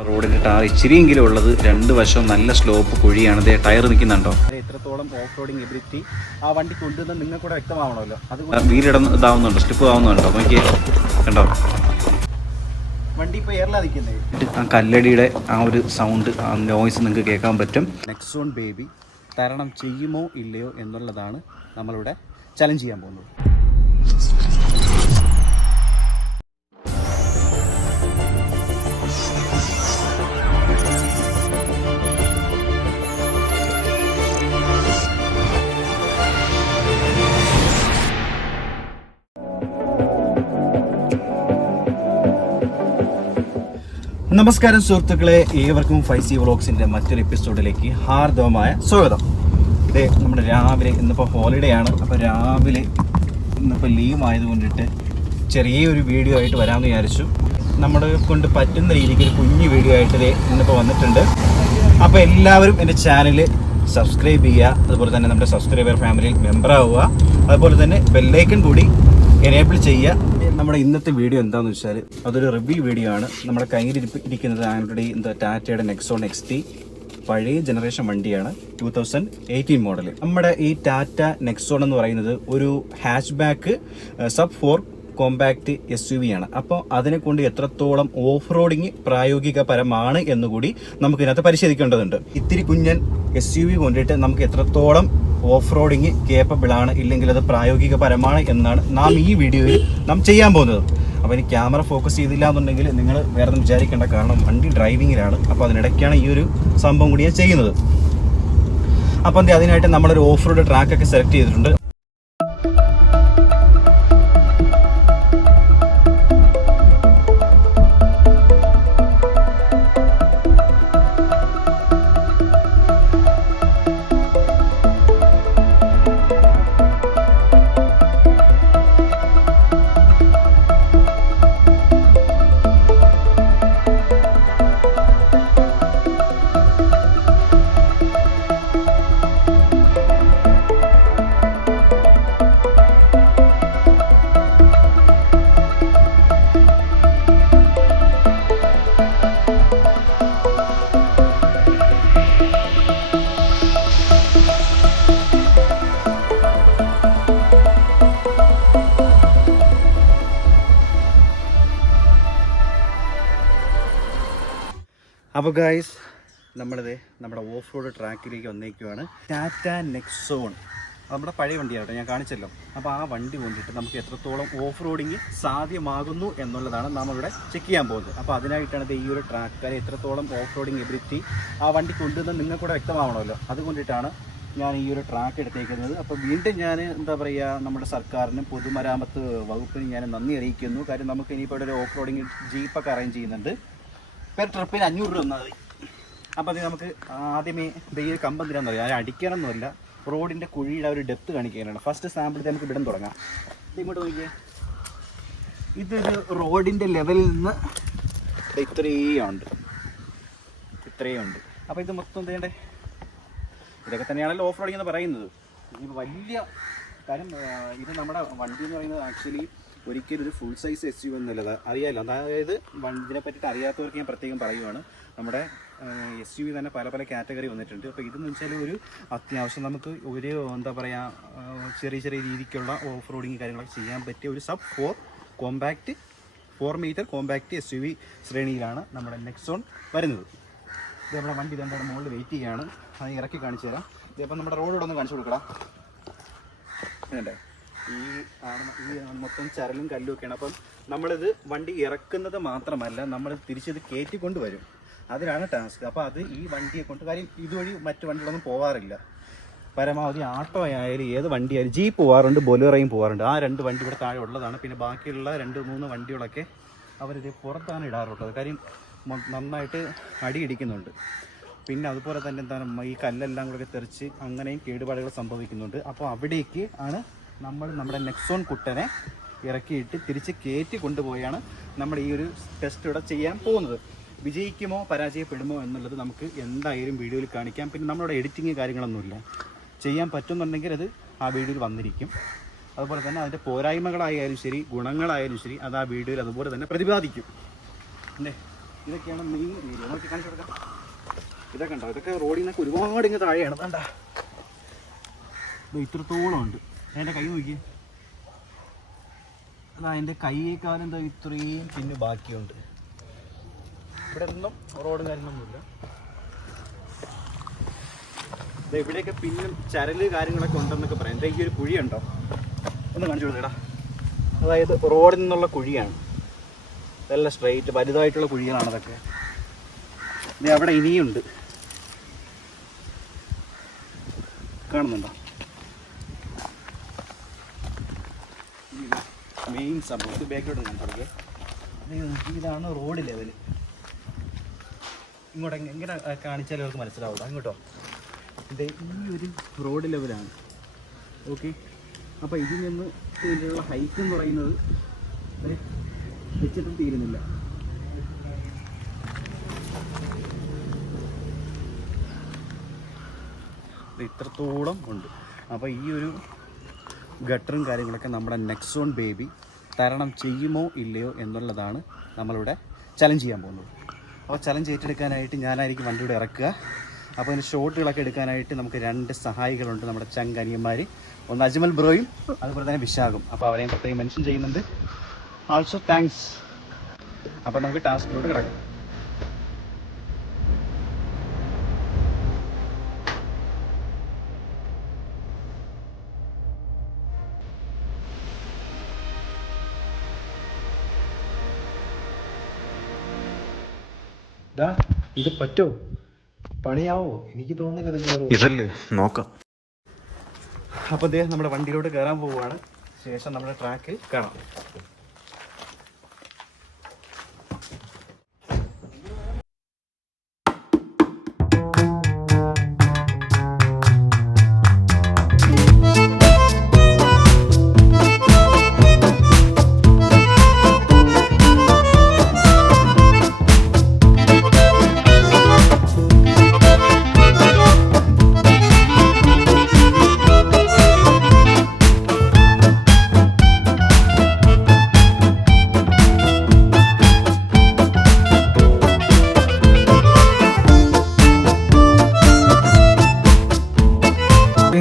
റോഡിൻ്റെ ടാർ ഇച്ചിരിയെങ്കിലും ഉള്ളത് രണ്ട് വശവും നല്ല സ്ലോപ്പ് കുഴിയാണ്. ടയർ നിൽക്കുന്നുണ്ടോ? എത്രത്തോളം ഓഫ് റോഡിങ് എബിലിറ്റി ആ വണ്ടി കൊണ്ടുവന്ന് നിങ്ങൾക്ക് കൂടെ വ്യക്തമാവണമല്ലോ. അത് വീലിടന്ന് ഇതാവുന്നുണ്ടോ, സ്റ്റിപ്പ് ആവുന്നുണ്ടോ? നോക്കി കണ്ടോ, വണ്ടി ഇപ്പോൾ എയറിലാതിക്കുന്നത്. ആ കല്ലടിയുടെ ആ ഒരു സൗണ്ട്, ആ നോയ്സ് നിങ്ങൾക്ക് കേൾക്കാൻ പറ്റും. നെക്സോൺ ബേബി തരണം ചെയ്യുമോ ഇല്ലയോ എന്നുള്ളതാണ് നമ്മളിവിടെ ചലഞ്ച് ചെയ്യാൻ പോകുന്നത്. നമസ്കാരം സുഹൃത്തുക്കളെ, ഏവർക്കും 5C വ്ളോഗ്സിൻ്റെ മറ്റൊരു എപ്പിസോഡിലേക്ക് ഹാർദവമായ സ്വാഗതം. ഇതേ നമ്മുടെ രാവിലെ, ഇന്നിപ്പോൾ ഹോളിഡേ ആണ്, അപ്പോൾ രാവിലെ ഇന്നിപ്പോൾ ലീവ് ആയതുകൊണ്ടിട്ട് ചെറിയൊരു വീഡിയോ ആയിട്ട് വരാമെന്ന് വിചാരിച്ചു. നമ്മുടെ കൊണ്ട് പറ്റുന്ന രീതിക്ക് ഒരു കുഞ്ഞു വീഡിയോ ആയിട്ട് ഇന്നിപ്പോൾ വന്നിട്ടുണ്ട്. അപ്പോൾ എല്ലാവരും എൻ്റെ ചാനൽ സബ്സ്ക്രൈബ് ചെയ്യുക, അതുപോലെ തന്നെ നമ്മുടെ സബ്സ്ക്രൈബർ ഫാമിലിയിൽ മെമ്പർ ആവുക, അതുപോലെ തന്നെ ബെല്ലൈക്കൺ കൂടി എനേബിൾ ചെയ്യുക. നമ്മുടെ ഇന്നത്തെ വീഡിയോ എന്താണെന്ന് വെച്ചാൽ അതൊരു റിവ്യൂ വീഡിയോ ആണ്. നമ്മുടെ കയ്യിൽ ഇരിക്കുന്നത് ആൻഡ്രോയിഡ് ടാറ്റയുടെ നെക്സോൺ XT പഴയ ജനറേഷൻ വണ്ടിയാണ്, 2018 മോഡൽ. നമ്മുടെ ഈ ടാറ്റ നെക്സോൺ എന്ന് പറയുന്നത് ഒരു hatch back sub 4 compact SUV ആണ്. അപ്പോൾ അതിനെ കൊണ്ട് എത്രത്തോളം ഓഫ് റോഡിങ് പ്രായോഗികപരമാണ് എന്നുകൂടി നമുക്കിതിനകത്ത് പരിശോധിക്കേണ്ടതുണ്ട്. ഇത്തിരി കുഞ്ഞൻ SUV കൊണ്ടിട്ട് നമുക്ക് എത്രത്തോളം ഓഫ് റോഡിങ് കേപ്പബിൾ ആണ്, ഇല്ലെങ്കിൽ അത് പ്രായോഗികപരമാണ് എന്നാണ് നാം ഈ വീഡിയോയിൽ നാം ചെയ്യാൻ പോകുന്നത്. അപ്പോൾ ഇനി ക്യാമറ ഫോക്കസ് ചെയ്തില്ല എന്നുണ്ടെങ്കിൽ നിങ്ങൾ വേറെ ഒന്നും വിചാരിക്കേണ്ട, കാരണം വണ്ടി ഡ്രൈവിങ്ങിലാണ്. അപ്പോൾ അതിനിടയ്ക്കാണ് ഈ ഒരു സംഭവം കൂടി ഞാൻ ചെയ്യുന്നത്. അപ്പം അതിനായിട്ട് നമ്മളൊരു ഓഫ് റോഡ് ട്രാക്കൊക്കെ സെലക്ട് ചെയ്തിട്ടുണ്ട്. അപ്പോൾ ഗൈസ്, നമ്മളിത് നമ്മുടെ ഓഫ് റോഡ് ട്രാക്കിലേക്ക് വന്നേക്കുവാണ്. ടാറ്റ നെക്സോൺ നമ്മുടെ പഴയ വണ്ടിയാണ്, ഞാൻ കാണിച്ചല്ലോ. അപ്പോൾ ആ വണ്ടി കൊണ്ടിട്ട് നമുക്ക് എത്രത്തോളം ഓഫ് റോഡിങ് സാധ്യമാകുന്നു എന്നുള്ളതാണ് നമ്മളിവിടെ ചെക്ക് ചെയ്യാൻ പോകുന്നത്. അപ്പോൾ അതിനായിട്ടാണ് ഈ ഒരു ട്രാക്കാരെ എത്രത്തോളം ഓഫ് റോഡിങ് എബിലിറ്റി ആ വണ്ടി കൊണ്ടുവന്ന് നിങ്ങൾക്കൂടെ വ്യക്തമാവണമല്ലോ. അതുകൊണ്ടിട്ടാണ് ഞാൻ ഈ ഒരു ട്രാക്ക് എടുത്തേക്കുന്നത്. അപ്പോൾ വീണ്ടും ഞാൻ എന്താ പറയുക, നമ്മുടെ സർക്കാരിനും പൊതുമരാമത്ത് വകുപ്പിനും ഞാൻ നന്ദി അറിയിക്കുന്നു. കാര്യം നമുക്ക് ഇനിയിപ്പോൾ ഇവിടെ ഒരു ഓഫ് റോഡിങ് ജീപ്പൊക്കെ അറേഞ്ച് ചെയ്യുന്നുണ്ട്. പെർ ട്രിപ്പിന് 500 രൂപ തന്നാൽ മതി. അപ്പോൾ അത് നമുക്ക് ആദ്യമേ ഈ ഒരു കമ്പം തരാമെന്ന് പറയാം. അത് അടിക്കാനൊന്നുമല്ല, റോഡിൻ്റെ കുഴിയുടെ ഒരു ഡെപ്ത് കാണിക്കാനാണ്. ഫസ്റ്റ് സാമ്പിൾ നമുക്ക് ഇവിടം തുടങ്ങാം. ഇങ്ങോട്ട് നോക്കിയേ, ഇതൊരു റോഡിൻ്റെ ലെവലിൽ നിന്ന് ഇത്രയും ഉണ്ട്. അപ്പോൾ ഇത് മൊത്തം ചെയ്യണ്ടേ, ഇതൊക്കെ തന്നെയാണല്ലോ ഓഫ് റോഡിങ് എന്ന് പറയുന്നത്. ഇത് വലിയ കാര്യം, ഇത് നമ്മുടെ വണ്ടി എന്ന് പറയുന്നത് ആക്ച്വലി ഒരിക്കലും ഒരു ഫുൾ സൈസ് SUV എന്നുള്ളത് അറിയാമല്ലോ. അതായത് ഇതിനെ പറ്റിയിട്ട് അറിയാത്തവർക്ക് ഞാൻ പ്രത്യേകം പറയുവാണ്. നമ്മുടെ SUV തന്നെ പല പല കാറ്റഗറി വന്നിട്ടുണ്ട്. അപ്പോൾ ഇതെന്ന് വെച്ചാൽ ഒരു അത്യാവശ്യം നമുക്ക് ഒരു എന്താ പറയുക, ചെറിയ ചെറിയ രീതിക്കുള്ള ഓഫ് റോഡിങ് കാര്യങ്ങളൊക്കെ ചെയ്യാൻ പറ്റിയ ഒരു sub 4 compact 4 meter compact SUV ശ്രേണിയിലാണ് നമ്മുടെ നെക്സോൺ വരുന്നത്. ഇത് നമ്മുടെ വണ്ടി ഇതെന്താണ് മുകളിൽ വെയിറ്റ് ചെയ്യുകയാണ്. അത് ഇറക്കി കാണിച്ചു തരാം. ഇതിപ്പോൾ നമ്മുടെ റോഡിലൂടെ ഒന്ന് കാണിച്ചു കൊടുക്കണം. വേണ്ടേ, ഈ മൊത്തം ചരലും കല്ലും ഒക്കെയാണ്. അപ്പം നമ്മളിത് വണ്ടി ഇറക്കുന്നത് മാത്രമല്ല, നമ്മൾ തിരിച്ചത് കയറ്റിക്കൊണ്ട് വരും. അതിനാണ് ടാസ്ക്. അപ്പോൾ അത് ഈ വണ്ടിയെ കൊണ്ട്, കാര്യം ഇതുവഴി മറ്റു വണ്ടികളൊന്നും പോകാറില്ല. പരമാവധി ആട്ടോ ആയാലും ഏത് വണ്ടിയായാലും, ജീപ്പ് പോകാറുണ്ട്, ബൊലേറോയും പോകാറുണ്ട്. ആ 2 വണ്ടി ഇവിടെ താഴെ ഉള്ളതാണ്. പിന്നെ ബാക്കിയുള്ള 2-3 വണ്ടികളൊക്കെ അവരിത് പുറത്താണ് ഇടാറുള്ളത്. കാര്യം നന്നായിട്ട് അടി ഇടിക്കുന്നുണ്ട്. പിന്നെ അതുപോലെ തന്നെ എന്താണ്, ഈ കല്ലെല്ലാം കൂടെ തെറിച്ച് അങ്ങനെയും കേടുപാടുകൾ സംഭവിക്കുന്നുണ്ട്. അപ്പോൾ അവിടേക്ക് ആണ് നമ്മുടെ നെക്സോൺ കുട്ടനെ ഇറക്കിയിട്ട് തിരിച്ച് കയറ്റി കൊണ്ടുപോയാണ് നമ്മൾ ഈ ഒരു ടെസ്റ്റ് ഇവിടെ ചെയ്യാൻ പോകുന്നത്. വിജയിക്കുമോ പരാജയപ്പെടുമോ എന്നുള്ളത് നമുക്ക് എന്തായാലും വീഡിയോയിൽ കാണിക്കാം. പിന്നെ നമ്മളുടെ എഡിറ്റിങ് കാര്യങ്ങളൊന്നുമില്ല, ചെയ്യാൻ പറ്റുന്നുണ്ടെങ്കിൽ അത് ആ വീഡിയോയിൽ വന്നിരിക്കും. അതുപോലെ തന്നെ അതിൻ്റെ പോരായ്മകളായാലും ശരി ഗുണങ്ങളായാലും ശരി അത് ആ വീഡിയോയിൽ അതുപോലെ തന്നെ പ്രതിപാദിക്കും. അല്ലേ? ഇതൊക്കെയാണ് മെയിൻ ഏരിയ. നോക്കി കാണിച്ചു കൊടുക്കാം. ഇതൊക്കെ ഉണ്ടോ, ഇതൊക്കെ റോഡിൽ നിന്നൊക്കെ ഒരുപാട് ഇങ്ങ് താഴെയാണ്. വേണ്ട ഇത്രത്തോളം ഉണ്ട്. എൻ്റെ കൈ നോക്കി, അതാ എൻ്റെ കൈയേക്കാളും എന്താ ഇത്രയും പിന്നെ ബാക്കിയുണ്ട്. ഇവിടെ ഒന്നും റോഡും കാര്യങ്ങളൊന്നുമില്ല. ഇവിടെയൊക്കെ പിന്നും ചരല് കാര്യങ്ങളൊക്കെ ഉണ്ടെന്നൊക്കെ പറയാം. എന്താ ഈ ഒരു കുഴിയുണ്ടോ, ഒന്ന് കാണിച്ചു കൊടുത്തേടാ. അതായത് റോഡിൽ നിന്നുള്ള കുഴിയാണ്. ഇതെല്ലാം സ്ട്രെയിറ്റ് വലുതായിട്ടുള്ള കുഴികളാണ് അതൊക്കെ. ഇത് അവിടെ ഇനിയുണ്ട്, കാണുന്നുണ്ടോ? മെയിൻ സംഭവം ഇത് ബാക്കിലോട്ട് കണ്ടോ. ഇതാണ് റോഡ് ലെവല്. ഇങ്ങോട്ട് എങ്ങനെ കാണിച്ചാലും അവർക്ക് മനസ്സിലാവുള്ളൂ. അങ്ങോട്ടോ ഇത് ഈ ഒരു റോഡ് ലെവലാണ്. ഓക്കെ, അപ്പോൾ ഇതിൽ നിന്ന് ഇതിലുള്ള ഹൈറ്റ് എന്ന് പറയുന്നത് വെച്ചിട്ടും തീരുന്നില്ല. ഇത്രത്തോളം ഉണ്ട്. അപ്പോൾ ഈ ഒരു ഗട്ടറും കാര്യങ്ങളൊക്കെ നമ്മുടെ നെക്സോൺ ബേബി തരണം ചെയ്യുമോ ഇല്ലയോ എന്നുള്ളതാണ് നമ്മളിവിടെ ചലഞ്ച് ചെയ്യാൻ പോകുന്നത്. അപ്പോൾ ചലഞ്ച് ഏറ്റെടുക്കാനായിട്ട് ഞാനായിരിക്കും വണ്ടിയുടെ ഇറക്കുക. അപ്പോൾ അതിന് ഷോട്ടുകളൊക്കെ എടുക്കാനായിട്ട് നമുക്ക് 2 സഹായികളുണ്ട്, നമ്മുടെ ചങ്കനിയന്മാർ. ഒന്ന് അജ്മൽ ബ്രോയും അതുപോലെ തന്നെ വിശാഖും. അപ്പോൾ അവരെയും പ്രത്യേകം മെൻഷൻ ചെയ്യുന്നുണ്ട്. Also thanks. അപ്പോൾ നമുക്ക് ടാസ്കിലോട്ട് കിടക്കാം. ഇത് പറ്റോ, പണിയാവോ? എനിക്ക് തോന്നുന്നില്ല. ഇതല്ലേ നോക്കാം. അപ്പോൾ അദ്ദേഹം നമ്മുടെ വണ്ടിയിലോട്ട് കയറാൻ പോവുകയാണ്. ശേഷം നമ്മുടെ ട്രാക്കിൽ കാണാം.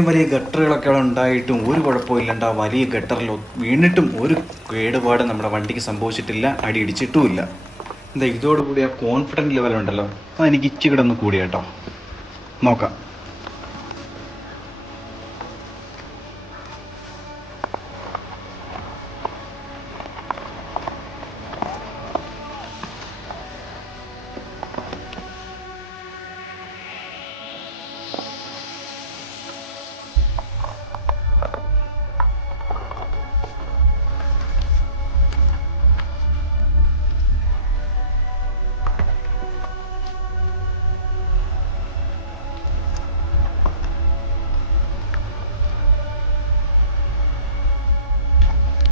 വലിയ ഗട്ടറുകളൊക്കെ ഉണ്ടായിട്ടും ഒരു കുഴപ്പമില്ലണ്ട. വലിയ ഗട്ടറിൽ വീണിട്ടും ഒരു കേടുപാട് നമ്മുടെ വണ്ടിക്ക് സംഭവിച്ചിട്ടില്ല, അടി ഇടിച്ചിട്ടുമില്ല. എന്താ ഇതോടുകൂടി ആ കോൺഫിഡൻറ്റ് ലെവലുണ്ടല്ലോ, അതെനിക്ക് ഇച്ചിരി ഒന്ന് കൂടി കേട്ടോ. നോക്കാം.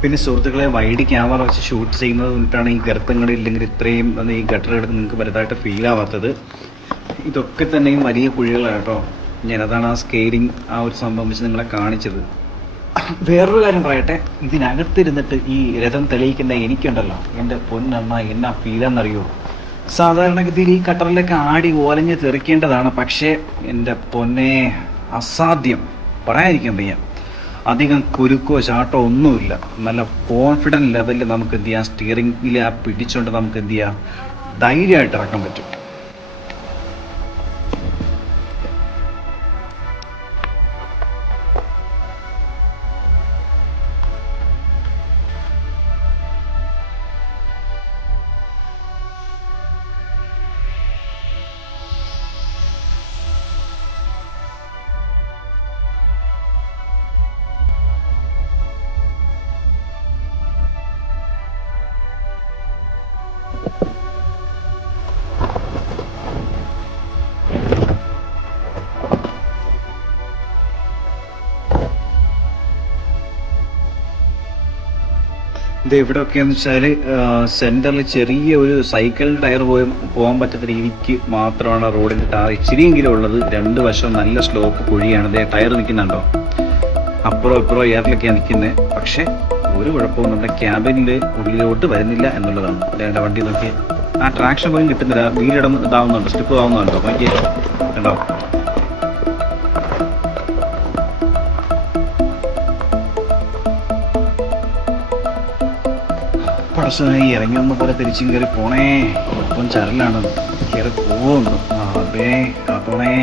പിന്നെ സുഹൃത്തുക്കളെ, വൈഡ് ക്യാമറ വെച്ച് ഷൂട്ട് ചെയ്യുന്നത് കൊണ്ടിട്ടാണ് ഈ ഗർത്തങ്ങളില്ലെങ്കിൽ ഇത്രയും ഈ ഗട്ടറുകൾക്ക് നിങ്ങൾക്ക് വലുതായിട്ട് ഫീൽ ആവാത്തത്. ഇതൊക്കെ തന്നെയും വലിയ കുഴികളാണ് കേട്ടോ. ഞാനതാണ് ആ സ്കെയിലിംഗ് ആ ഒരു സംഭവം വെച്ച് നിങ്ങളെ കാണിച്ചത്. വേറൊരു കാര്യം പറയട്ടെ, ഇതിനകത്തിരുന്നിട്ട് ഈ രഥം തെളിയിക്കുന്ന എനിക്കുണ്ടല്ലോ, എൻ്റെ പൊന്നെണ്ണ എന്നാ ഫീലാന്നറിയോ. സാധാരണഗതിയിൽ ഈ കട്ടറിലൊക്കെ ആടി ഓലഞ്ഞ് തെറിക്കേണ്ടതാണ്, പക്ഷേ എൻ്റെ പൊന്നെ അസാധ്യം, പറയാതിരിക്കാൻ വയ്യ. അധികം കുരുക്കോ ചാട്ടോ ഒന്നുമില്ല. നല്ല കോൺഫിഡൻറ്റ് ലെവലിൽ നമുക്ക് എന്ത് ചെയ്യാം, സ്റ്റിയറിംഗിൽ ആ പിടിച്ചുകൊണ്ട് നമുക്ക് എന്ത് ചെയ്യാം, ധൈര്യമായിട്ട് ഇറക്കാൻ പറ്റും. ഇത് എവിടെയൊക്കെയാണെന്ന് വെച്ചാൽ സെൻറ്ററിൽ ചെറിയ ഒരു സൈക്കിൾ ടയർ പോകാൻ പറ്റാത്ത രീതിക്ക് മാത്രമാണ് റോഡിൻ്റെ ടാർ ഇച്ചിരിയെങ്കിലും ഉള്ളത്. 2 വശവും നല്ല സ്ലോപ്പ് കുഴിയാണ്. അതേ ടയർ നിൽക്കുന്നുണ്ടോ, അപ്പുറം ഇപ്പുറം എയറിലൊക്കെയാണ് നിൽക്കുന്നത്. പക്ഷേ ഒരു കുഴപ്പവും നമ്മുടെ ക്യാബിനിൽ ഉള്ളിലോട്ട് വരുന്നില്ല എന്നുള്ളതാണ്. അതേണ്ട വണ്ടി നോക്കി ആ ട്രാക്ഷൻ പോലും കിട്ടുന്നില്ല. വീലിടം ഇതാവുന്നുണ്ട്, സ്റ്റിപ്പ് ആവുന്നുണ്ടോ നോക്കിയേ, കണ്ടോ? പടച്ചോനെ, ഇറങ്ങി വന്ന പോലെ തിരിച്ചും കയറി പോണേ. ഒപ്പം ചരലാണ്, കയറി പോകുന്നു. അതെ കാത്തോണേ.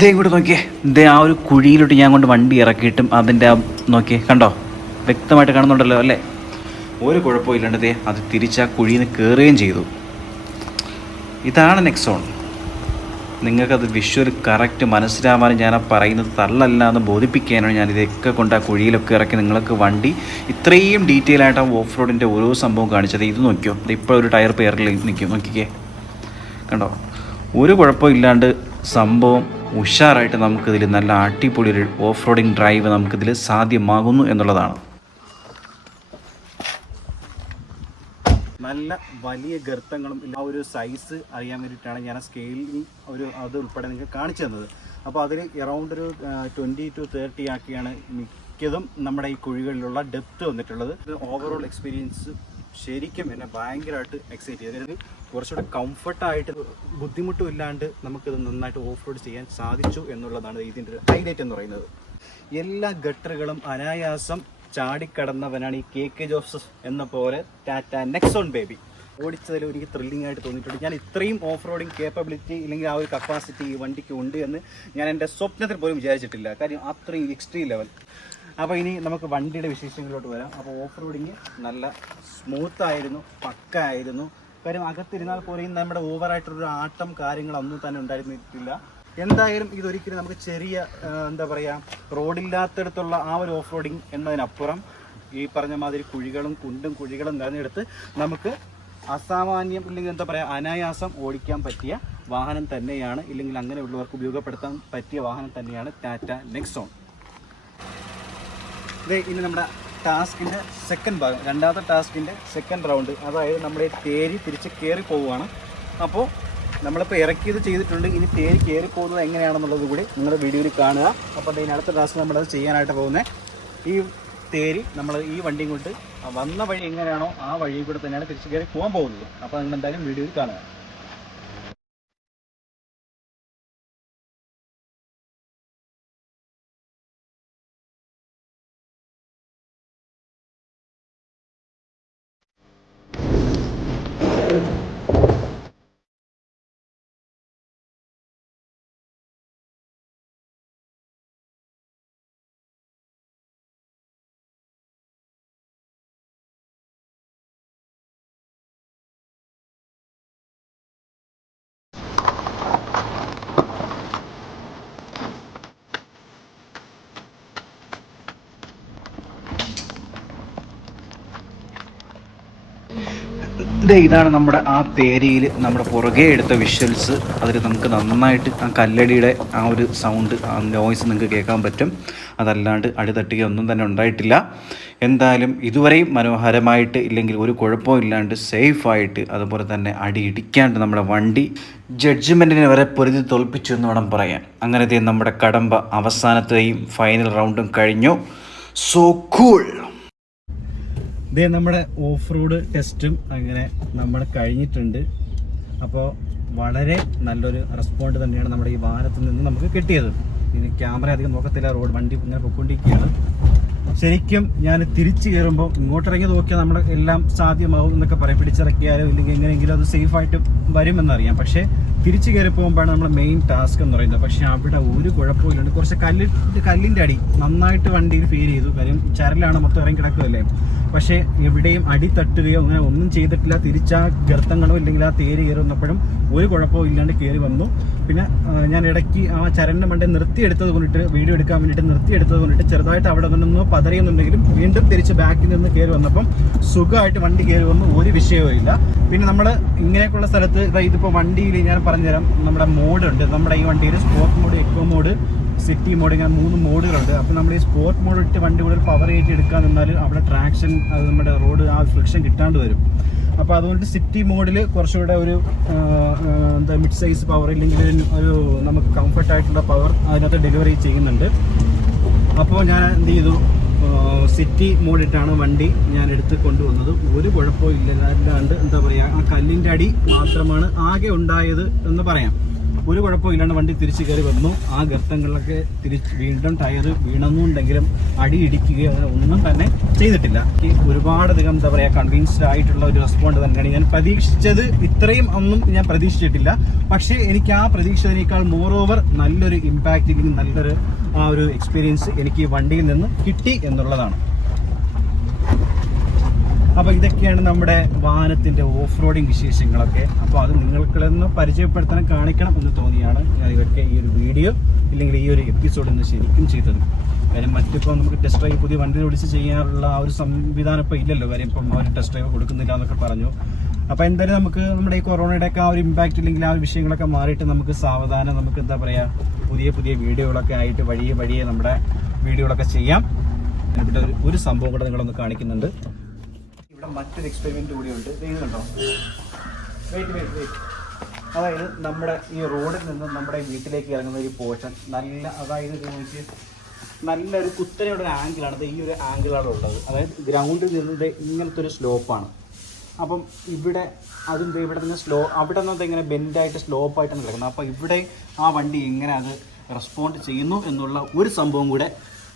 ഇതേ ഇങ്ങോട്ട് നോക്കിയേ, ഇതേ ആ ഒരു കുഴിയിലോട്ട് ഞാൻ കൊണ്ട് വണ്ടി ഇറക്കിയിട്ടും അതിൻ്റെ ആ നോക്കിയേ, കണ്ടോ? വ്യക്തമായിട്ട് കാണുന്നുണ്ടല്ലോ അല്ലേ? ഒരു കുഴപ്പമില്ലാണ്ട് ദേ അത് തിരിച്ച് ആ കുഴിയിൽ നിന്ന് കയറുകയും ചെയ്തു. ഇതാണ് നെക്സോൺ. നിങ്ങൾക്കത് വിഷ്വൽ കറക്റ്റ് മനസ്സിലാവാനും ഞാൻ ആ പറയുന്നത് തള്ളല്ല എന്ന് ബോധിപ്പിക്കാനാണ് ഞാൻ ഇതൊക്കെ കൊണ്ട് ആ കുഴിയിലൊക്കെ ഇറക്കി നിങ്ങൾക്ക് വണ്ടി ഇത്രയും ഡീറ്റെയിൽ ആയിട്ട് ആ ഓഫ് റോഡിൻ്റെ ഓരോ സംഭവം കാണിച്ചത്. ഇത് നോക്കിയോ, ഇപ്പോൾ ഒരു ടയർ പെയറിൽ നിൽക്കും, നോക്കിക്കേ, കണ്ടോ? ഒരു കുഴപ്പമില്ലാണ്ട് സംഭവം ഉഷാറായിട്ട് നമുക്കിതിൽ നല്ല അടിപൊളി ഒരു ഓഫ് റോഡിങ് ഡ്രൈവ് നമുക്കിതിൽ സാധ്യമാകുന്നു എന്നുള്ളതാണ്. നല്ല വലിയ ഗർത്തങ്ങളും ആ ഒരു സൈസ് അറിയാൻ വേണ്ടിയിട്ടാണ് ഞാൻ സ്കെയിലിൽ അത് ഉൾപ്പെടെ നിങ്ങൾക്ക് കാണിച്ചു തന്നത്. അപ്പോൾ അതിൽ എറൗണ്ട് ഒരു 20 to 30 ആക്കിയാണ് മിക്കതും നമ്മുടെ ഈ കുഴികളിലുള്ള ഡെപ്ത് വന്നിട്ടുള്ളത്. ഓവറോൾ എക്സ്പീരിയൻസ് ശരിക്കും എന്നെ ഭയങ്കരമായിട്ട് എക്സൈറ്റ് ചെയ്തു. അതായത് കുറച്ചുകൂടെ കംഫർട്ടായിട്ട് ബുദ്ധിമുട്ടും ഇല്ലാണ്ട് നമുക്കിത് നന്നായിട്ട് ഓഫ് റോഡ് ചെയ്യാൻ സാധിച്ചു എന്നുള്ളതാണ് ഇതിൻ്റെ ഒരു ഹൈലൈറ്റ് എന്ന് പറയുന്നത്. എല്ലാ ഗട്ടറുകളും അനായാസം ചാടിക്കടന്നവനാണ് ഈ KK ജോസഫ് എന്ന പോലെ ടാറ്റ നെക്സോൺ ബേബി. ഓടിച്ചതിൽ എനിക്ക് ത്രില്ലിംഗ് ആയിട്ട് തോന്നിയിട്ടുണ്ട്. ഞാൻ ഇത്രയും ഓഫ് റോഡിങ് കേപ്പബിലിറ്റി ഇല്ലെങ്കിൽ ആ ഒരു കപ്പാസിറ്റി ഈ വണ്ടിക്ക് ഉണ്ട് എന്ന് ഞാൻ എൻ്റെ സ്വപ്നത്തിൽ പോലും വിചാരിച്ചിട്ടില്ല. കാര്യം അത്രയും എക്സ്ട്രീം ലെവൽ. അപ്പോൾ ഇനി നമുക്ക് വണ്ടിയുടെ വിശേഷങ്ങളിലോട്ട് വരാം. അപ്പോൾ ഓഫ് റോഡിങ് നല്ല സ്മൂത്തായിരുന്നു, പക്കായിരുന്നു. കാര്യം അകത്തിരുന്നാൽ പോലെയും നമ്മുടെ ഓവറായിട്ടൊരു ആട്ടം കാര്യങ്ങളൊന്നും തന്നെ ഉണ്ടായിരുന്നിട്ടില്ല. എന്തായാലും ഇതൊരിക്കലും നമുക്ക് ചെറിയ എന്താ പറയുക, റോഡില്ലാത്തടത്തുള്ള ആ ഒരു ഓഫ് റോഡിങ് എന്നതിനപ്പുറം ഈ പറഞ്ഞ മാതിരി കുഴികളും കുണ്ടും കുഴികളും നിറഞ്ഞെടുത്ത് നമുക്ക് അസാമാന്യം ഇല്ലെങ്കിൽ എന്താ പറയുക അനായാസം ഓടിക്കാൻ പറ്റിയ വാഹനം തന്നെയാണ്, ഇല്ലെങ്കിൽ അങ്ങനെയുള്ളവർക്ക് ഉപയോഗപ്പെടുത്താൻ പറ്റിയ വാഹനം തന്നെയാണ് ടാറ്റ നെക്സോൺ. ഇനി നമ്മുടെ ടാസ്കിൻ്റെ സെക്കൻഡ് ഭാഗം, രണ്ടാമത്തെ ടാസ്കിൻ്റെ സെക്കൻഡ് റൗണ്ട്, അതായത് നമ്മുടെ തേരി തിരിച്ച് കയറി പോവുകയാണ്. അപ്പോൾ നമ്മളിപ്പോൾ ഇറക്കിയത് ചെയ്തിട്ടുണ്ട്, ഇനി തേരി കയറി പോകുന്നത് എങ്ങനെയാണെന്നുള്ളത് കൂടി നിങ്ങളുടെ വീഡിയോയിൽ കാണുക. അപ്പോൾ ഇതിന് അടുത്ത ടാസ്ക് നമ്മളത് ചെയ്യാനായിട്ട് പോകുന്നത്, ഈ തേരി നമ്മൾ ഈ വണ്ടിയും കൊണ്ട് വന്ന വഴി എങ്ങനെയാണോ ആ വഴി കൂടെ തന്നെയാണ് തിരിച്ച് കയറി പോകാൻ പോകുന്നത്. അപ്പോൾ നിങ്ങൾ എന്തായാലും വീഡിയോയിൽ കാണുക. ഇതാണ് നമ്മുടെ ആ തേരിയിൽ നമ്മുടെ പുറകെ എടുത്ത വിഷ്വൽസ്. അതിൽ നമുക്ക് നന്നായിട്ട് ആ കല്ലടിയുടെ ആ ഒരു സൗണ്ട്, ആ നോയ്സ് നിങ്ങൾക്ക് കേൾക്കാൻ പറ്റും. അതല്ലാണ്ട് അടിതട്ടുക ഒന്നും തന്നെ ഉണ്ടായിട്ടില്ല. എന്തായാലും ഇതുവരെയും മനോഹരമായിട്ട്, ഇല്ലെങ്കിൽ ഒരു കുഴപ്പവും ഇല്ലാണ്ട് സേഫായിട്ട്, അതുപോലെ തന്നെ അടി ഇടിക്കാണ്ട് നമ്മുടെ വണ്ടി ജഡ്ജ്മെൻറ്റിനെ വരെ പൊരുതി തോൽപ്പിച്ചു എന്ന് വേണം പറയാൻ. അങ്ങനത്തെ നമ്മുടെ കടമ്പ അവസാനത്തെയും ഫൈനൽ റൗണ്ടും കഴിഞ്ഞു. So cool. ഇതേ നമ്മുടെ ഓഫ് റോഡ് ടെസ്റ്റും അങ്ങനെ നമ്മൾ കഴിഞ്ഞിട്ടുണ്ട്. അപ്പോൾ വളരെ നല്ലൊരു റെസ്പോണ്ട് തന്നെയാണ് നമ്മുടെ ഈ വാഹനത്തിൽ നിന്ന് നമുക്ക് കിട്ടിയത്. ഇനി ക്യാമറ അധികം നോക്കത്തില്ല, റോഡ് വണ്ടി ഇങ്ങനെ പൊയ്ക്കൊണ്ടിരിക്കുകയാണ്. ശരിക്കും ഞാൻ തിരിച്ചു കയറുമ്പോൾ ഇങ്ങോട്ടിറങ്ങി നോക്കിയാൽ നമ്മുടെ എല്ലാം സാധ്യമാവും എന്നൊക്കെ പറയും, പിടിച്ചിറക്കിയാലോ ഇല്ലെങ്കിൽ എങ്ങനെയെങ്കിലും അത് സേഫായിട്ട് വരുമെന്നറിയാം. പക്ഷേ തിരിച്ചു കയറി പോകുമ്പോഴാണ് നമ്മുടെ മെയിൻ ടാസ്ക് എന്ന് പറയുന്നത്. പക്ഷേ അവിടെ ഒരു കുഴപ്പമില്ലുണ്ട്. കുറച്ച് കല്ലിൻ്റെ അടി നന്നായിട്ട് വണ്ടിയിൽ ഫീൽ ചെയ്തു. കാര്യം ചരലാണ് മൊത്തം ഇറങ്ങി കിടക്കുകയല്ലേ. പക്ഷേ എവിടെയും അടി തട്ടുകയോ അങ്ങനെ ഒന്നും ചെയ്തിട്ടില്ല. തിരിച്ചാ ഗർത്തങ്ങളോ ഇല്ലെങ്കിൽ ആ തേര് കയറി വന്നപ്പോഴും ഒരു കുഴപ്പവും ഇല്ലാണ്ട് കയറി വന്നു. പിന്നെ ഞാൻ ഇടയ്ക്ക് ആ ചരലിൻ്റെ മണ്ടേ നിർത്തിയെടുത്തത് കൊണ്ടിട്ട് വീഡിയോ എടുക്കാൻ വേണ്ടിയിട്ട് നിർത്തിയെടുത്തത് കൊണ്ടിട്ട് ചെറുതായിട്ട് അവിടെ നിന്ന് പതറിയുന്നുണ്ടെങ്കിലും വീണ്ടും തിരിച്ച് ബാക്കിൽ നിന്ന് കയറി വന്നപ്പം സുഖമായിട്ട് വണ്ടി കയറി വന്നു, ഒരു വിഷയവും ഇല്ല. പിന്നെ നമ്മൾ ഇങ്ങനെയൊക്കെയുള്ള സ്ഥലത്ത് ഇതിപ്പോൾ വണ്ടിയിൽ ഞാൻ പറഞ്ഞുതരാം, നമ്മുടെ മോഡുണ്ട്. നമ്മുടെ ഈ വണ്ടിയിൽ sport mode, eco mode, city mode, ഇങ്ങനെ 3 മോഡുകളുണ്ട്. അപ്പോൾ നമ്മൾ ഈ സ്പോർട്ട് മോഡ് ഇട്ട് വണ്ടി കൂടുതൽ പവർ കയറ്റി എടുക്കാൻ നിന്നാൽ അവിടെ ട്രാക്ഷൻ, അത് നമ്മുടെ റോഡ് ആ ഫ്രിക്ഷൻ കിട്ടാണ്ട് വരും. അപ്പോൾ അതുകൊണ്ട് സിറ്റി മോഡിൽ കുറച്ചുകൂടെ ഒരു എന്താ മിഡ് സൈസ് പവർ ഇല്ലെങ്കിൽ ഒരു നമുക്ക് കംഫർട്ടായിട്ടുള്ള പവർ അതിനകത്ത് ഡെലിവറി ചെയ്യുന്നുണ്ട്. അപ്പോൾ ഞാൻ എന്ത് ചെയ്തു, സിറ്റി മോഡിട്ടാണ് വണ്ടി ഞാൻ എടുത്ത് കൊണ്ടുവന്നത്. ഒരു കുഴപ്പവും ഇല്ലാണ്ട് എന്താ പറയുക, ആ കല്ലിൻ്റെ അടി മാത്രമാണ് ആകെ ഉണ്ടായത് എന്ന് പറയാം. ഒരു കുഴപ്പവും ഇല്ലാണ്ട് വണ്ടി തിരിച്ചു കയറി വന്നു. ആ ഗർത്തങ്ങളിലൊക്കെ വീണ്ടും ടയർ വീണെന്നുണ്ടെങ്കിലും അടി ഇടിക്കുകയോ അങ്ങനെ ഒന്നും തന്നെ ചെയ്തിട്ടില്ല. ഒരുപാടധികം എന്താ പറയുക കൺവിൻസ്ഡ് ആയിട്ടുള്ള ഒരു റെസ്പോണ്ട് തന്നെയാണ് ഞാൻ പ്രതീക്ഷിച്ചത്. ഇത്രയും ഒന്നും ഞാൻ പ്രതീക്ഷിച്ചിട്ടില്ല. പക്ഷേ എനിക്ക് ആ പ്രതീക്ഷിച്ചതിനേക്കാൾ മോറോവർ നല്ലൊരു ഇമ്പാക്റ്റ്, അല്ലെങ്കിൽ നല്ലൊരു ആ ഒരു എക്സ്പീരിയൻസ് എനിക്ക് വണ്ടിയിൽ നിന്ന് കിട്ടി എന്നുള്ളതാണ്. അപ്പോൾ ഇതൊക്കെയാണ് നമ്മുടെ വാഹനത്തിൻ്റെ ഓഫ് റോഡിങ് വിശേഷങ്ങളൊക്കെ. അപ്പോൾ അത് നിങ്ങൾക്കൊന്ന് പരിചയപ്പെടുത്താൻ കാണിക്കണം എന്ന് തോന്നിയാണ് ഞാൻ ഇതൊക്കെ ഈ ഒരു വീഡിയോ ഇല്ലെങ്കിൽ ഈ ഒരു എപ്പിസോഡ് ഇന്ന് ശരിക്കും ചെയ്തത്. കാര്യം മറ്റിപ്പോൾ നമുക്ക് ടെസ്റ്റ് ഡ്രൈവ് പുതിയ വണ്ടി ഓടിച്ച് ചെയ്യാനുള്ള ആ ഒരു സംവിധാനം ഇപ്പോൾ ഇല്ലല്ലോ. കാര്യം ഇപ്പം അവർ ടെസ്റ്റ് ഡ്രൈവ് കൊടുക്കുന്നില്ല എന്നൊക്കെ പറഞ്ഞു. അപ്പോൾ എന്തായാലും നമുക്ക് നമ്മുടെ ഈ കൊറോണയുടെയൊക്കെ ആ ഒരു ഇമ്പാക്റ്റ് ഇല്ലെങ്കിൽ ആ ഒരു വിഷയങ്ങളൊക്കെ മാറിയിട്ട് നമുക്ക് സാവധാനം നമുക്ക് എന്താ പറയുക പുതിയ വീഡിയോകളൊക്കെ ആയിട്ട് വഴിയെ നമ്മുടെ വീഡിയോകളൊക്കെ ചെയ്യാം. ഇവിടെ ഒരു സംഭവം കൂടെ നിങ്ങളൊന്ന് കാണിക്കുന്നുണ്ട്. ഇവിടെ മറ്റൊരു എക്സ്പെരിമെൻറ്റ് കൂടിയുണ്ട്. ഇത് കണ്ടോ, വെയിറ്റ്. അതായത് നമ്മുടെ ഈ റോഡിൽ നിന്ന് നമ്മുടെ വീട്ടിലേക്ക് ഇറങ്ങുന്ന ഒരു പോർഷൻ നല്ല, അതായത് നോക്കി നല്ലൊരു കുത്തനെയുള്ള ഒരു ആംഗിളാണ്. ഇത് ഈ ഒരു ആംഗിളാണ് ഉള്ളത്. അതായത് ഗ്രൗണ്ടിൽ നിന്ന് ഇങ്ങനത്തെ ഒരു സ്ലോപ്പാണ്. അപ്പം ഇവിടെ അതും ഇവിടെ നിന്ന് അവിടെ നിന്ന് ഇങ്ങനെ ബെൻഡായിട്ട് സ്ലോപ്പായിട്ടാണ് കിടക്കുന്നത്. അപ്പോൾ ഇവിടെ ആ വണ്ടി എങ്ങനെ അത് റെസ്പോണ്ട് ചെയ്യുന്നു എന്നുള്ള ഒരു സംഭവം കൂടെ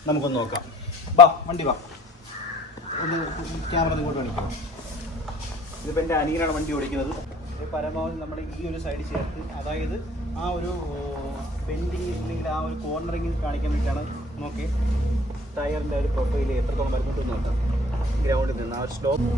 നമുക്കൊന്ന് നോക്കാം. വണ്ടി വാ, ഒന്ന് ക്യാമറ ഇങ്ങോട്ട് കാണിക്കാം. ഇതിപ്പോൾ എൻ്റെ അനിയനാണ് വണ്ടി ഓടിക്കുന്നത്. പരമാവധി നമ്മുടെ ഈ ഒരു സൈഡ് ചേർത്ത്, അതായത് ആ ഒരു ബെൻഡിങ് ഇല്ലെങ്കിൽ ആ ഒരു കോർണറിങ് കാണിക്കാൻ വേണ്ടിയിട്ടാണ്. നോക്കി ടയറിൻ്റെ ഒരു പ്രൊഫൈൽ എത്രത്തോളം വരുന്നുണ്ടെന്ന് നോക്കാം. ഗ്രൗണ്ടിൽ നിന്ന് ആ ഒരു സ്ലോപ്പ്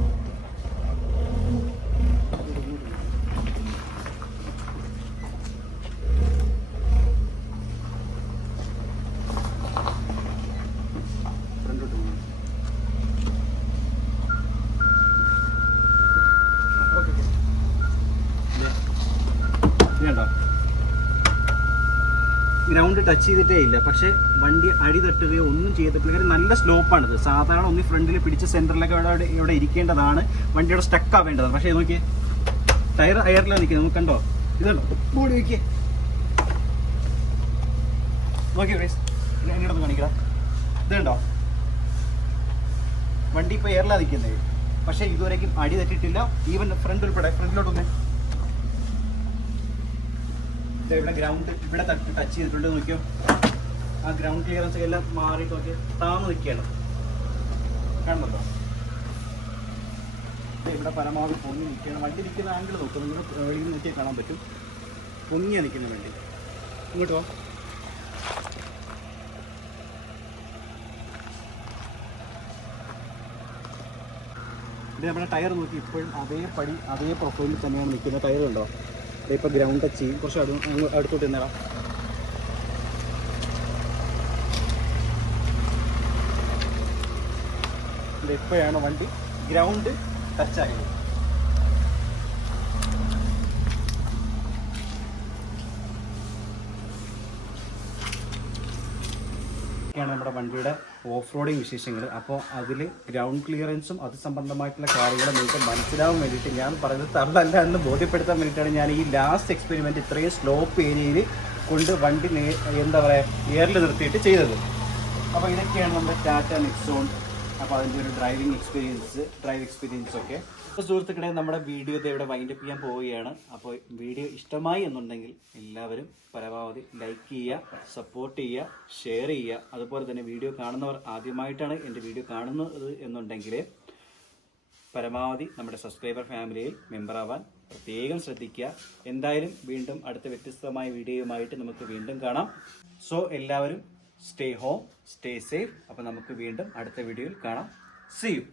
ഗ്രൗണ്ട് ടച്ച് ചെയ്തിട്ടേ ഇല്ല. പക്ഷേ വണ്ടി അടി തട്ടുകയോ ഒന്നും ചെയ്തിട്ടില്ല. നല്ല സ്ലോപ്പാണിത്. സാധാരണ ഒന്ന് ഫ്രണ്ടിൽ പിടിച്ച് സെൻറ്ററിലൊക്കെ ഇവിടെ ഇരിക്കേണ്ടതാണ്, വണ്ടിയുടെ സ്റ്റക്ക് ആവേണ്ടതാണ്. പക്ഷേ നോക്കിയേ, ടയർ എയറിലാണ് നിൽക്കുന്നത്. നമുക്ക് കണ്ടോ, ഇതുണ്ടോ ബോഡി വയ്ക്കേ, നോക്കിയോ ഗൈസ്, എന്നോടൊന്ന് കാണിക്കാം. ഇതുണ്ടോ, വണ്ടി ഇപ്പോൾ എയറിലാണ് നിൽക്കുന്നത്. പക്ഷേ ഇതുവരേക്കും അടി തട്ടിയിട്ടില്ല. ഈവൻ ഫ്രണ്ട് ഉൾപ്പെടെ, ഫ്രണ്ടിലോട്ടൊന്ന് ഇവിടെ ഗ്രൗണ്ട് ഇവിടെ ടച്ച് ചെയ്തിട്ടുണ്ട്. നോക്കിയോ, ആ ഗ്രൗണ്ട് ക്ലിയറൻസ് എല്ലാം മാറിയിട്ട് നോക്കി താന്ന് നിൽക്കുകയാണ്. കാണുന്നുണ്ടോ, ഇവിടെ പരമാവധി പൊങ്ങി നിൽക്കുകയാണ്. വണ്ടി നിൽക്കുന്ന ആംഗിൾ നോക്കും, നിങ്ങൾ വെളിയിൽ നോക്കിയാൽ കാണാൻ പറ്റും. പൊങ്ങിയാണ് നിൽക്കുന്ന വണ്ടി. ഇങ്ങോട്ടോ, ഇത് നമ്മുടെ ടയർ നോക്കി ഇപ്പോഴും അതേ പ്രൊഫൈലിൽ തന്നെയാണ് നിൽക്കുന്നത്. ടയർ ഉണ്ടോ, ഇപ്പോൾ ഗ്രൗണ്ട് ടച്ച് ചെയ്യും. കുറച്ച് അടുത്തോട്ട് നിന്നേടാം. ഇപ്പോഴാണ് വണ്ടി ഗ്രൗണ്ട് ടച്ചായത്. ാണ് നമ്മുടെ വണ്ടിയുടെ ഓഫ് റോഡിങ് വിശേഷങ്ങൾ. അപ്പോൾ അതിൽ ഗ്രൗണ്ട് ക്ലിയറൻസും അത് സംബന്ധമായിട്ടുള്ള കാര്യങ്ങൾ നിങ്ങൾക്ക് മനസ്സിലാവാൻ വേണ്ടിയിട്ട് ഞാൻ പറയുന്നത് തള്ളല്ല എന്ന് ബോധ്യപ്പെടുത്താൻ വേണ്ടിയിട്ടാണ് ഞാൻ ഈ ലാസ്റ്റ് എക്സ്പെരിമെൻറ്റ് ഇത്രയും സ്ലോപ്പ് ഏരിയയിൽ കൊണ്ട് വണ്ടി എന്താ പറയുക എയറിൽ നിർത്തിയിട്ട് ചെയ്തത്. അപ്പോൾ ഇതൊക്കെയാണ് നമ്മുടെ ടാറ്റ നെക്സോൺ അപ്പോൾ അതിൻ്റെ ഒരു ഡ്രൈവ് എക്സ്പീരിയൻസ് ഒക്കെ. അപ്പോൾ സുഹൃത്തുക്കളെ, നമ്മുടെ വീഡിയോ ഇവിടെ വൈൻഡപ്പ് ചെയ്യാൻ പോവുകയാണ്. അപ്പോൾ വീഡിയോ ഇഷ്ടമായി എന്നുണ്ടെങ്കിൽ എല്ലാവരും പരമാവധി ലൈക്ക് ചെയ്യുക, സപ്പോർട്ട് ചെയ്യുക, ഷെയർ ചെയ്യുക. അതുപോലെ തന്നെ വീഡിയോ കാണുന്നവർ ആദ്യമായിട്ടാണ് എൻ്റെ വീഡിയോ കാണുന്നത് എന്നുണ്ടെങ്കിൽ പരമാവധി നമ്മുടെ സബ്സ്ക്രൈബർ ഫാമിലിയിൽ മെമ്പറാവാൻ പ്രത്യേകം ശ്രദ്ധിക്കുക. എന്തായാലും വീണ്ടും അടുത്ത വ്യത്യസ്തമായ വീഡിയോയുമായിട്ട് നമുക്ക് വീണ്ടും കാണാം. സോ എല്ലാവരും സ്റ്റേ ഹോം, സ്റ്റേ സേഫ്. അപ്പോൾ നമുക്ക് വീണ്ടും അടുത്ത വീഡിയോയിൽ കാണാം. See you.